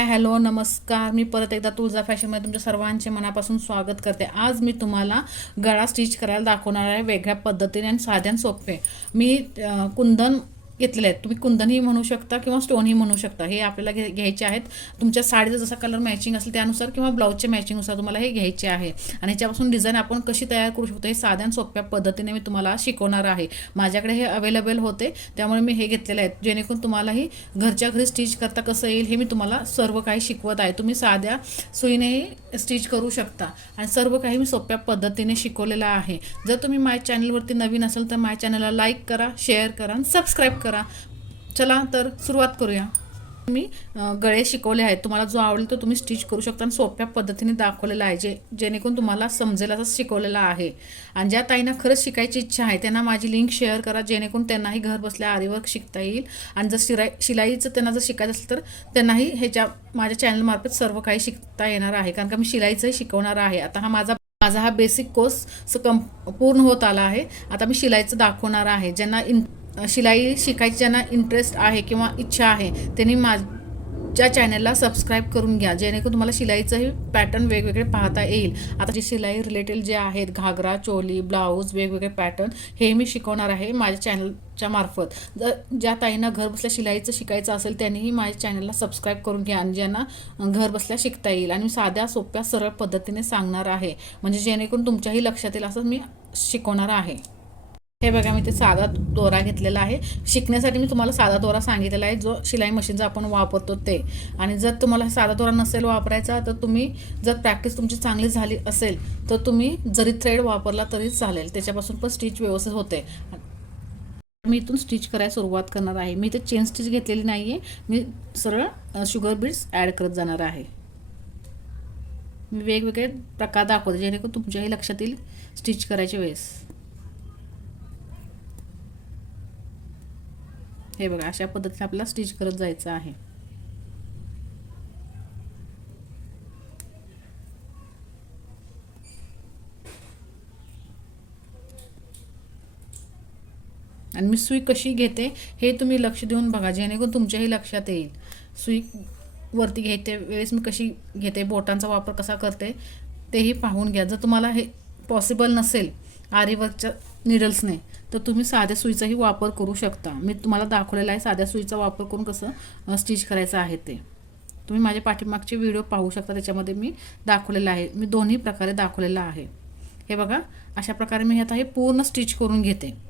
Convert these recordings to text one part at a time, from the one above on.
Hi hello नमस्कार. मी परत एकदा तुळजा फॅशनमध्ये तुमच्या सर्वांचे मनापासून स्वागत करते. आज मी तुम्हाला गळा स्टिच करायला दाखवणार आहे वेगळ्या पद्धतीने आणि साध्या सोपे मी कुंदन घेतलेले आहेत. तुम्ही कुंदनही म्हणू शकता किंवा स्टोनही म्हणू शकता. हे आपल्याला घे घ्यायचे आहेत. तुमच्या साडीचा जसा कलर मॅचिंग असेल त्यानुसार किंवा ब्लाऊजच्या मॅचिंगनुसार तुम्हाला हे घ्यायचे आहे. आणि ह्याच्यापासून डिझाईन आपण कशी तयार करू शकतो हे साध्या सोप्या पद्धतीने मी तुम्हाला शिकवणार आहे. माझ्याकडे हे अवेलेबल होते. त्यामुळे मी हे घेतलेले आहेत. जेणेकरून तुम्हालाही घरच्या घरी स्टिच करता कसं येईल हे मी तुम्हाला सर्व काही शिकवत आहे. तुम्ही साध्या सुईनेही स्टिच करू शकता. आणि सर्व काही मी सोप्या पद्धतीने शिकवलेलं आहे. जर तुम्ही माझ्या चॅनलवरती नवीन असेल तर माझ्या चॅनलला लाईक करा शेअर करा आणि सबस्क्राईब करा. चला तर सुरुवात करूया. मी गळे शिकवले आहेत. तुम्हाला जो आवडेल तो तुम्ही स्टिच करू शकता आणि सोप्या पद्धतीने दाखवलेला आहे जे जेणेकरून तुम्हाला समजेल असं शिकवलेलं आहे. आणि ज्या ताईंना खरंच शिकायची इच्छा आहे त्यांना माझी लिंक शेअर करा जेणेकरून त्यांनाही घर बसल्या आरीवर्क शिकता येईल. आणि जर शिराय शिलाईचं त्यांना जर शिकायचं असेल तर त्यांनाही ह्याच्या माझ्या चॅनलमार्फत सर्व काही शिकता येणार आहे. कारण का मी शिलाईचंही शिकवणार आहे. आता हा माझा माझा हा बेसिक कोर्स कम पूर्ण होत आला आहे. आता मी शिलाईचं दाखवणार आहे. ज्यांना इन शिलाई शिकायची ज्यांना इंटरेस्ट आहे किंवा इच्छा आहे त्यांनी माझ्या चॅनलला सबस्क्राईब करून घ्या. जेणेकरून तुम्हाला शिलाईचंही पॅटर्न वेगवेगळे पाहता येईल. आता जी शिलाई रिलेटेड जे आहेत घागरा चोली ब्लाऊज वेगवेगळे पॅटर्न हे मी शिकवणार आहे माझ्या चॅनलच्या मार्फत. जर ज्या ताईंना घर बसल्या शिलाईचं शिकायचं असेल त्यांनीही माझ्या चॅनलला सबस्क्राईब करून घ्या आणि ज्यांना घर बसल्या शिकता येईल. आणि मी साध्या सोप्या सरळ पद्धतीने सांगणार आहे. म्हणजे जेणेकरून तुमच्याही लक्षात येईल असं मी शिकवणार आहे. हे बघा मी ते साधा दोरा घेतलेला आहे. शिकण्यासाठी मी तुम्हाला साधा दोरा सांगितलेला आहे जो शिलाई मशीनचा आपण वापरतो ते. आणि जर तुम्हाला साधा दोरा नसेल वापरायचा तर तुम्ही जर प्रॅक्टिस तुमची चांगली झाली असेल तर तुम्ही जरी थ्रेड वापरला तरी चालेल. त्याच्यापासून पण स्टिच व्यवस्थित होते. मी इथून स्टिच करायला सुरुवात करणार आहे. मी इथे चेन स्टिच घेतलेली नाही आहे मी सरळ शुगर बीड्स ॲड करत जाणार आहे. मी वेगवेगळे प्रकार दाखवते जेणेकरून तुमच्याही लक्षात येईल स्टिच करायच्या वेळेस. हे बघा अशा पद्धतीने आपल्याला स्टिच करत जायचं आहे. आणि मी सुई कशी घेते हे तुम्ही लक्ष देऊन बघा जेणेकरून तुमच्याही लक्षात येईल. सुई वरती घेते वेळेस मी कशी घेते बोटांचा वापर कसा करते तेही पाहून घ्या. जर तुम्हाला हे पॉसिबल नसेल आरीवर्कच्या निडल्सने तर तुम्ही साध्या सुईचाही वापर करू शकता. मी तुम्हाला दाखवलेला आहे साध्या सुईचा वापर करून कसं स्टिच करायचं आहे ते. तुम्ही माझ्या पाठीमागचे व्हिडिओ पाहू शकता. त्याच्यामध्ये मी दाखवलेला आहे. मी दोन्ही प्रकारे दाखवलेला आहे. हे बघा अशा प्रकारे मी आता हे पूर्ण स्टिच करून घेते.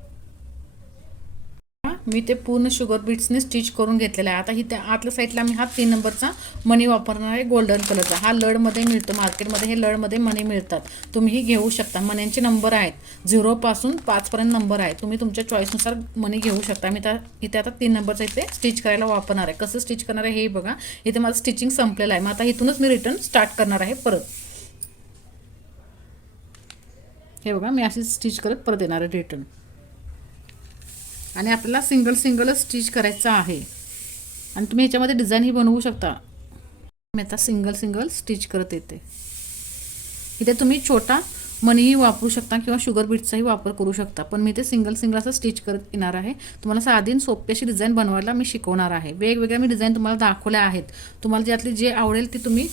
मी ते पूर्ण शुगर बीट्सने स्टिच करून घेतलेलं आहे. आता इथे आतल्या साईडला मी हा तीन नंबरचा मनी वापरणार आहे गोल्डन कलरचा हा लडमध्ये मिळतो मार्केटमध्ये हे लडमध्ये मनी मिळतात. तुम्हीही घेऊ शकता. मन्यांचे नंबर आहेत. झिरोपासून पाचपर्यंत नंबर आहे. तुम्ही तुमच्या चॉईसनुसार मनी घेऊ शकता. मी त्या इथे आता तीन नंबरचा इथे स्टिच करायला वापरणार आहे. कसं स्टिच करणार आहे हे बघा. इथे माझं स्टिचिंग संपलेलं आहे. मग आता इथूनच मी रिटर्न स्टार्ट करणार आहे परत. हे बघा मी अशी स्टिच करत परत येणार आहे रिटर्न आणि आपल्याला सिंगल सिंगलच स्टिच करायचं आहे. आणि तुम्ही ह्याच्यामध्ये डिझाईनही बनवू शकता. मी आता सिंगल सिंगल स्टिच करत येते. इथे तुम्ही छोटा मनीही वापरू शकता किंवा शुगर बीटचाही वापर करू शकता. पण मी ते सिंगल सिंगल असं स्टिच करत येणार आहे. तुम्हाला साधी सोपी अशी डिझाईन बनवायला मी शिकवणार आहे. वेगवेगळ्या मी डिझाईन तुम्हाला दाखवल्या आहेत. तुम्हाला ज्यातली जे आवडेल ती तुम्ही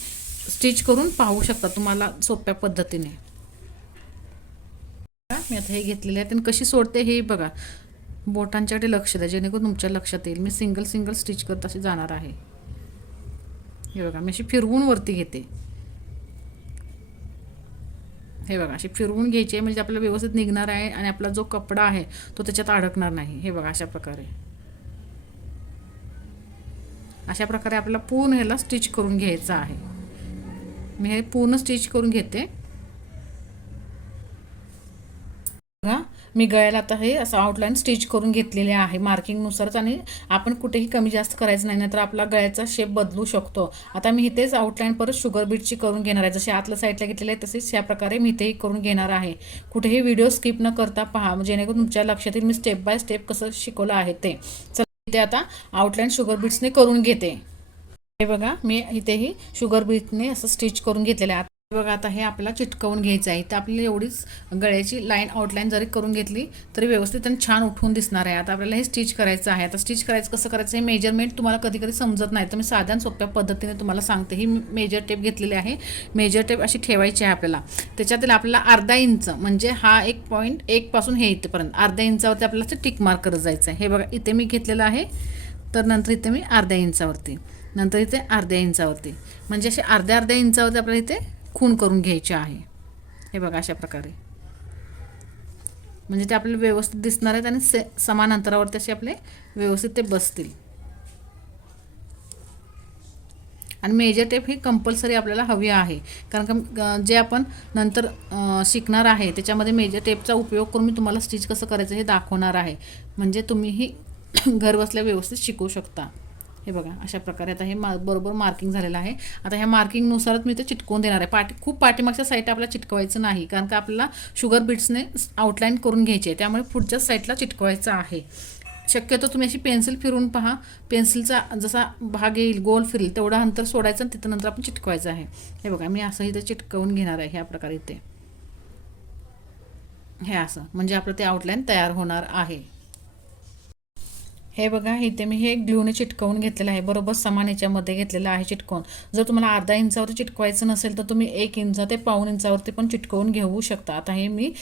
स्टिच करून पाहू शकता तुम्हाला सोप्या पद्धतीने. मी आता हे घेतलेले आहे आणि कशी सोडते हे बघा. बोटांच्याकडे लक्ष द्या जेणेकरून तुमच्या लक्षात येईल. मी सिंगल सिंगल स्टिच करत अशी जाणार आहे. हे बघा मी अशी फिरवून वरती घेते. हे बघा अशी फिरवून घ्यायची आहे म्हणजे आपल्याला व्यवस्थित निघणार आहे आणि आपला जो कपडा आहे तो त्याच्यात अडकणार नाही. हे बघा अशा प्रकारे. अशा प्रकारे आपल्याला पूर्ण ह्याला स्टिच करून घ्यायचं आहे. मी हे पूर्ण स्टिच करून घेते बघा मी गळ्याला आता हे असं आउटलाईन स्टिच करून घेतलेले आहे. मार्किंगनुसारच आणि आपण कुठेही कमी जास्त करायचं नाही नाहीतर आपला गळ्याचा शेप बदलू शकतो. आता मी इथेच आउटलाईन परत शुगर बीटची करून घेणार आहे. जसे आतल्या साईडला घेतलेले आहे तसेच ह्या प्रकारे मी इथेही करून घेणार आहे. कुठेही व्हिडिओ स्किप न करता पहा जेणेकरून तुमच्या लक्षात येईल मी स्टेप बाय स्टेप कसं शिकवलं आहे ते. चला इथे आता आउटलाईन शुगर बीट्सने करून घेते. हे बघा मी इथेही शुगर बीटने असं स्टिच करून घेतलेलं आहे. बघा आता हे आपल्याला चिटकवून घ्यायचं आहे. तर आपल्याला एवढीच गळ्याची लाईन आउटलाईन जरी करून घेतली तरी व्यवस्थित आणि छान उठून दिसणार आहे. आता आपल्याला हे स्टिच करायचं आहे. आता स्टिच करायचं कसं करायचं हे मेजरमेंट तुम्हाला कधी कधी समजत नाही. तर मी साध्या सोप्या पद्धतीने तुम्हाला सांगते. ही मेजर टेप घेतलेली आहे. मेजर टेप अशी ठेवायची आहे आपल्याला. त्याच्यातील आपल्याला अर्धा इंच म्हणजे हा एक पॉईंट एकपासून हे इथेपर्यंत. अर्ध्या इंचावरती आपल्याला ते टिक मार्क करत जायचं आहे. हे बघा इथे मी घेतलेलं आहे. तर नंतर इथे मी अर्ध्या इंचावरती नंतर इथे अर्ध्या इंचावरती म्हणजे असे अर्ध्या अर्ध्या इंचावरती आपल्याला इथे खून करून घ्यायचे आहे. हे बघा अशा प्रकारे. म्हणजे ते आपल्याला व्यवस्थित दिसणार आहेत आणि से समान अंतरावरती असे आपले व्यवस्थित ते बसतील. आणि मेजर टेप ही कंपल्सरी आपल्याला हवी आहे. कारण का जे आपण नंतर शिकणार आहे त्याच्यामध्ये मेजर टेपचा उपयोग करून मी तुम्हाला स्टिच कसं करायचं हे दाखवणार आहे. म्हणजे तुम्हीही घरबसल्या व्यवस्थित शिकू शकता. हे बघा अशा प्रकारे आता हे मा बरोबर मार्किंग झालेलं आहे. आता ह्या मार्किंगनुसारच मी ते चिटकवून देणार आहे. पाठी खूप पाठीमागच्या साईट आपल्याला चिटकवायचं नाही कारण का आपल्याला शुगर बीट्सने आउटलाईन करून घ्यायची आहे. त्यामुळे पुढच्याच साईडला चिटकवायचं आहे. शक्यतो तुम्ही अशी पेन्सिल फिरून पहा. पेन्सिलचा जसा भाग येईल गोल फिरेल तेवढा अंतर सोडायचं आणि तिथं नंतर आपण चिटकवायचं आहे. हे बघा मी असं इथं चिटकवून घेणार आहे. ह्या प्रकारे इथे. हे असं. म्हणजे आपलं ते आउटलाईन तयार होणार आहे. हे बघा इथे मी हे ग्लूने चिटकवून घेतलेलं आहे. बरोबर समान याच्यामध्ये घेतलेलं आहे चिटकवून. जर तुम्हाला अर्धा इंचावरती चिटकवायचं नसेल तर तुम्ही एक इंच ते पाऊन इंचावरती पण चिटकवून घेऊ शकता. आता हे मी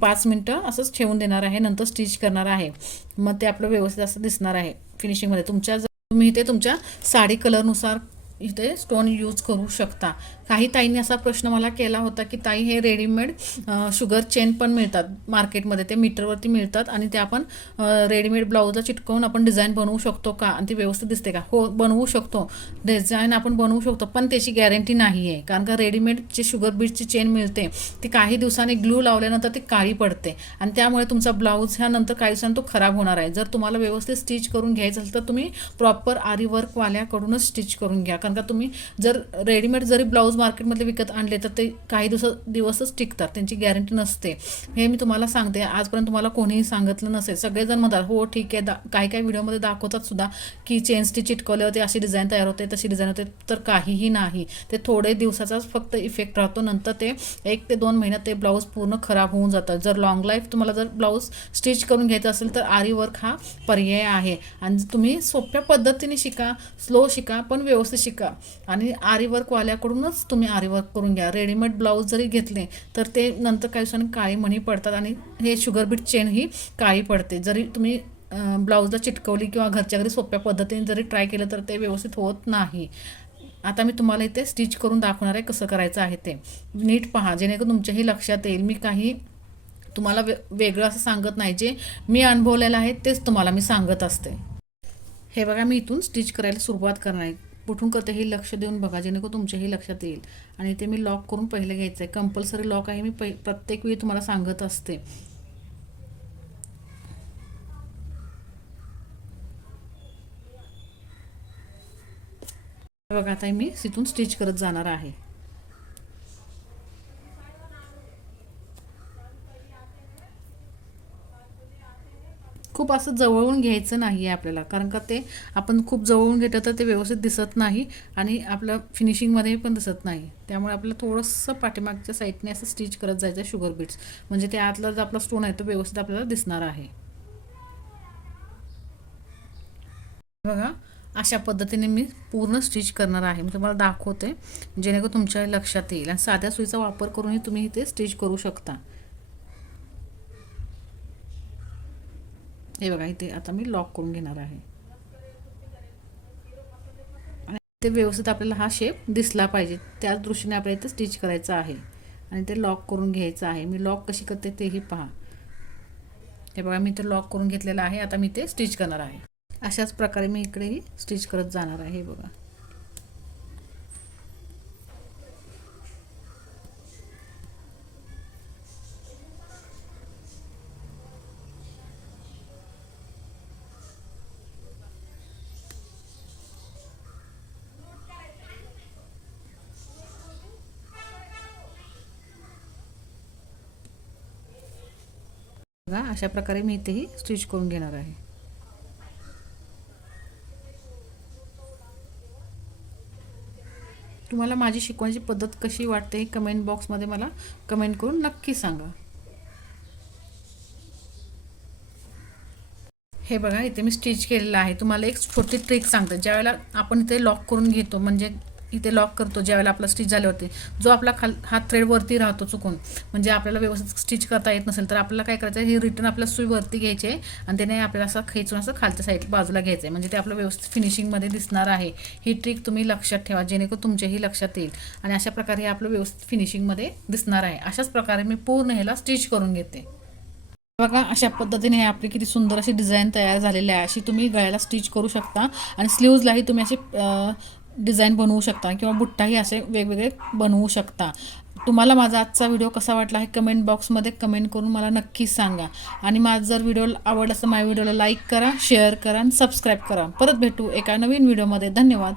पाच मिनटं असंच ठेवून देणार आहे. नंतर स्टिच करणार आहे. मग ते आपलं व्यवस्थित असं दिसणार आहे फिनिशिंगमध्ये तुमच्या जर तुम्ही इथे तुमच्या साडी कलरनुसार इथे स्टोन यूज करू शकता. काही ताईंनी असा प्रश्न मला केला होता की ताई हे रेडीमेड शुगर चेन पण मिळतात मार्केटमध्ये. ते मीटरवरती मिळतात आणि ते आपण रेडीमेड ब्लाऊजला चिटकवून आपण डिझाईन बनवू शकतो का? आणि ती व्यवस्थित दिसते का? हो बनवू शकतो. डिझाईन आपण बनवू शकतो पण त्याची गॅरंटी नाही आहे कारण का रेडीमेड जे शुगर बीटची चेन मिळते. ती काही दिवसांनी ग्लू लावल्यानंतर ती काळी पडते. आणि त्यामुळे तुमचा ब्लाऊज ह्या नंतर काही दिवसांनी तो खराब होणार आहे. जर तुम्हाला व्यवस्थित स्टिच करून घ्यायचं असेल तर तुम्ही प्रॉपर आरी वर्कवाल्याकडूनच स्टिच करून घ्या. कारण का तुम्ही जर रेडीमेड जरी ब्लाऊज मार्केटमधले विकत आणले तर ते काही दिवस दिवसच टिकतात. त्यांची गॅरंटी नसते. हे मी तुम्हाला सांगते. आजपर्यंत तुम्हाला कोणीही सांगितलं नसेल. सगळेजण म्हणतात हो ठीक आहे. दा काही काही व्हिडिओमध्ये दाखवतात सुद्धा की चेन स्टिच होते अशी डिझाईन तयार होते तशी डिझाईन होते. तर काहीही नाही. ते थोडे दिवसाचाच फक्त इफेक्ट राहतो. नंतर ते एक ते दोन महिन्यात ते ब्लाऊज पूर्ण खराब होऊन जातात. जर लॉंग लाईफ तुम्हाला जर ब्लाऊज स्टिच करून घ्यायचं असेल तर आरी वर्क हा पर्याय आहे. आणि तुम्ही सोप्या पद्धतीने शिका स्लो शिका पण व्यवस्थित शिका. आणि आरी वर्कवाल्याकडूनच तुम्ही आरीवर्क करून घ्या. रेडीमेड ब्लाऊज जरी घेतले तर ते नंतर काही दिवसांनी काळी मणी पडतात आणि हे शुगर बीट चेन ही काळी पडते. जरी तुम्ही ब्लाऊजला चिटकवली किंवा घरच्या घरी सोप्या पद्धतीने जरी ट्राय केलं तर ते व्यवस्थित होत नाही. आता मी तुम्हाला इथे स्टिच करून दाखवणार आहे कसं करायचं आहे ते. नीट पहा जेणेकरून तुमच्याही लक्षात येईल. मी काही तुम्हाला वे वेगळं असं सांगत नाही. जे मी अनुभवलेलं आहे तेच तुम्हाला मी सांगत असते. हे बघा मी इथून स्टिच करायला सुरुवात करणार आहे. कुठून करते हे लक्ष देऊन बघा जेणेकरून तुमच्याही लक्षात येईल. आणि ते मी लॉक करून पहिले घ्यायचं आहे कंपल्सरी लॉक आहे मी पै प्रत्येक वेळी तुम्हाला सांगत असते. बघा आता मी तिथून स्टिच करत जाणार आहे. खूप असं जवळून घ्यायचं नाही आहे आपल्याला. कारण का ते आपण खूप जवळून घेतलं तर ते व्यवस्थित दिसत नाही आणि आपलं फिनिशिंगमध्ये पण दिसत नाही. त्यामुळे आपल्याला थोडंसं पाठीमागच्या साईडने असं स्टिच करत जायचं शुगर बीट्स म्हणजे ते आतला जो आपला स्टोन आहे तो व्यवस्थित आपल्याला दिसणार आहे. बघा अशा पद्धतीने मी पूर्ण स्टिच करणार आहे. मी तुम्हाला दाखवते जेणेकरून तुमच्या लक्षात येईल. आणि साध्या सुईचा वापर करूनही तुम्ही इथे स्टिच करू शकता. हे बघा इथे आता मी लॉक करून घेणार आहे. आणि ते व्यवस्थित आपल्याला हा शेप दिसला पाहिजे. त्याच दृष्टीने आपल्याला इथे स्टिच करायचं आहे. आणि ते लॉक करून घ्यायचं आहे. मी लॉक कशी करते तेही पहा. हे बघा मी ते लॉक करून घेतलेलं आहे. आता मी ते स्टिच करणार आहे. अशाच प्रकारे मी इकडेही स्टिच करत जाणार आहे. हे बघा. बघा अशा प्रकारे मी इथेही स्टिच करून घेणार आहे. तुम्हाला माझी शिकवण्याची पद्धत कशी वाटते हे कमेंट बॉक्समध्ये मला कमेंट करून नक्की सांगा. हे बघा इथे मी स्टिच केलेलं आहे. तुम्हाला एक छोटी ट्रिक सांगते. ज्यावेळेला आपण इथे लॉक करून घेतो म्हणजे इथे लॉक करतो ज्यावेळेला आपला स्टिच झाल्यावरती. जो आपला खाल हा थ्रेड वरती राहतो चुकून. म्हणजे आपल्याला व्यवस्थित स्टिच करता येत नसेल तर आपल्याला काय करायचं आहे हे रिटर्न आपल्या सुई वरती घ्यायची आहे आणि त्याने आपल्याला असं खेचून असं खालच्या साईड बाजूला घ्यायचं आहे म्हणजे ते आपलं व्यवस्थित फिनिशिंगमध्ये दिसणार आहे. ही ट्रिक तुम्ही लक्षात ठेवा जेणेकरून तुमच्याही लक्षात येईल. आणि अशा प्रकारे हे आपलं व्यवस्थित फिनिशिंगमध्ये दिसणार आहे. अशाच प्रकारे मी पूर्ण ह्याला स्टिच करून घेते. बघा अशा पद्धतीने हे आपली किती सुंदर अशी डिझाईन तयार झालेली आहे. अशी तुम्ही गळ्याला स्टिच करू शकता. आणि स्लीव्जलाही तुम्ही असे डिझाईन बनवू शकता किंवा बुट्टाही असे वेगवेगळे बनवू शकता. तुम्हाला माझा आजचा व्हिडिओ कसा वाटला हे कमेंट बॉक्समध्ये कमेंट करून मला नक्कीच सांगा. आणि माझा जर व्हिडिओ आवडला तर माझ्या व्हिडिओला लाईक करा शेअर करा आणि सबस्क्राईब करा. परत भेटू एका नवीन व्हिडिओमध्ये. धन्यवाद.